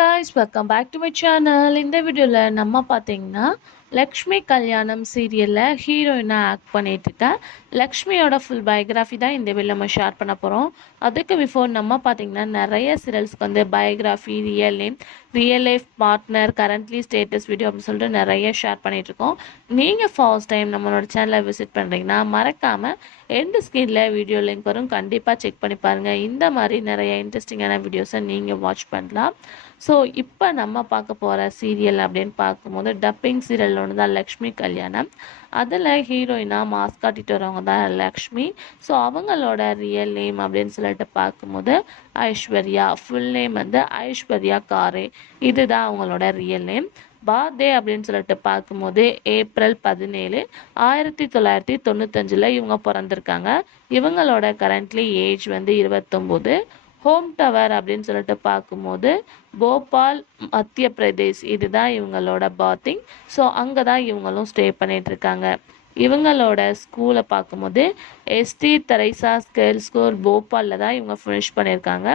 guys, welcome back to my channel. இந்த வீடியோல நம்ம பாத்தீங்கன்னா லக்ஷ்மி கல்யாணம் சீரியல்ல ஹீரோயினா ஆக்ட் பண்ணிட்டு இருக்க லக்ஷ்மியோட ஃபுல் பயோகிராஃபி தான் இந்த வீடியோல நம்ம ஷேர் பண்ண போறோம். அதுக்கு பிஃபோர் நம்ம பாத்தீங்கன்னா நிறைய சீரியல்ஸ்க்கு வந்து biography, real name, real life partner, currently status video அப்படின்னு சொல்லிட்டு நிறைய ஷேர் பண்ணிட்டு இருக்கோம். நீங்க ஃபர்ஸ்ட் டைம் நம்மளோட சேனலை விசிட் பண்றீங்கன்னா மறக்காம எண்ட் ஸ்கிரீன்ல வீடியோ லிங்க் வரும், கண்டிப்பா செக் பண்ணி பாருங்க. இந்த மாதிரி நிறைய இன்ட்ரெஸ்டிங்கான வீடியோஸை நீங்க வாட்ச் பண்ணலாம். ஸோ இப்போ நம்ம பார்க்க போகிற சீரியல் அப்படின்னு பார்க்கும்போது டப்பிங் சீரியல் ஒன்று தான் லக்ஷ்மி கல்யாணம். அதில் ஹீரோயினாக மாஸ்க் காட்டிட்டு வரவங்க தான் லக்ஷ்மி. ஸோ அவங்களோட ரியல் நேம் அப்படின்னு சொல்லிட்டு பார்க்கும்போது ஐஸ்வர்யா. ஃபுல் நேம் வந்து ஐஸ்வர்யா காரே. இதுதான் அவங்களோட ரியல் நேம். பர்த்டே அப்படின்னு சொல்லிட்டு பார்க்கும்போது ஏப்ரல் 17, 1995 இவங்க பிறந்திருக்காங்க. இவங்களோட கரண்ட்லி ஏஜ் வந்து 29. ஹோம் டவர் அப்படின்னு சொல்லிட்டு பார்க்கும்போது போபால், மத்திய பிரதேஷ். இதுதான் இவங்களோட பர்த்திங். ஸோ அங்கே தான் இவங்களும் ஸ்டே பண்ணிட்டு இருக்காங்க. இவங்களோட ஸ்கூலை பார்க்கும்போது எஸ்டி தெரேசா கேர்ள்ஸ் ஸ்கூல் போபாலில் தான் இவங்க ஃபினிஷ் பண்ணியிருக்காங்க.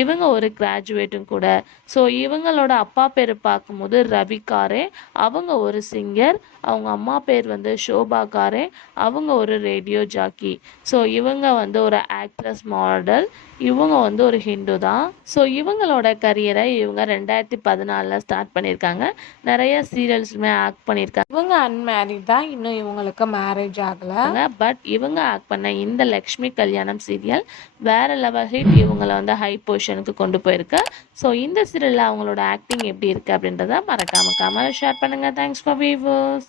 இவங்க ஒரு கிராஜுவேட்டும் கூட. ஸோ இவங்களோட அப்பா பேர் பார்க்கும்போது ரவி காரே. அவங்க ஒரு சிங்கர். அவங்க அம்மா பேர் வந்து ஷோபா காரே. அவங்க ஒரு ரேடியோ ஜாக்கி. ஸோ இவங்க வந்து ஒரு ஆக்ட்ரஸ், மாடல். இவங்க வந்து ஒரு ஹிந்து தான். ஸோ இவங்களோட கரியரை இவங்க 2014 ஸ்டார்ட் பண்ணியிருக்காங்க. நிறைய சீரியல்ஸுமே ஆக்ட் பண்ணியிருக்காங்க. இவங்க அன்மேரிட் தான், இன்னும் இவங்களுக்கு மேரேஜ் ஆகலை. பட் இவங்க ஆக்ட் பண்ண இந்த லக்ஷ்மி கல்யாணம் சீரியல் வேற லெவல் ஹிட். இவங்களை வந்து ஹை பொசிஷனுக்கு கொண்டு போயிருக்கு. ஸோ இந்த சீரியலில் அவங்களோட ஆக்டிங் எப்படி இருக்குது அப்படின்றத மறக்காம ஷேர் பண்ணுங்கள். Thanks for viewers.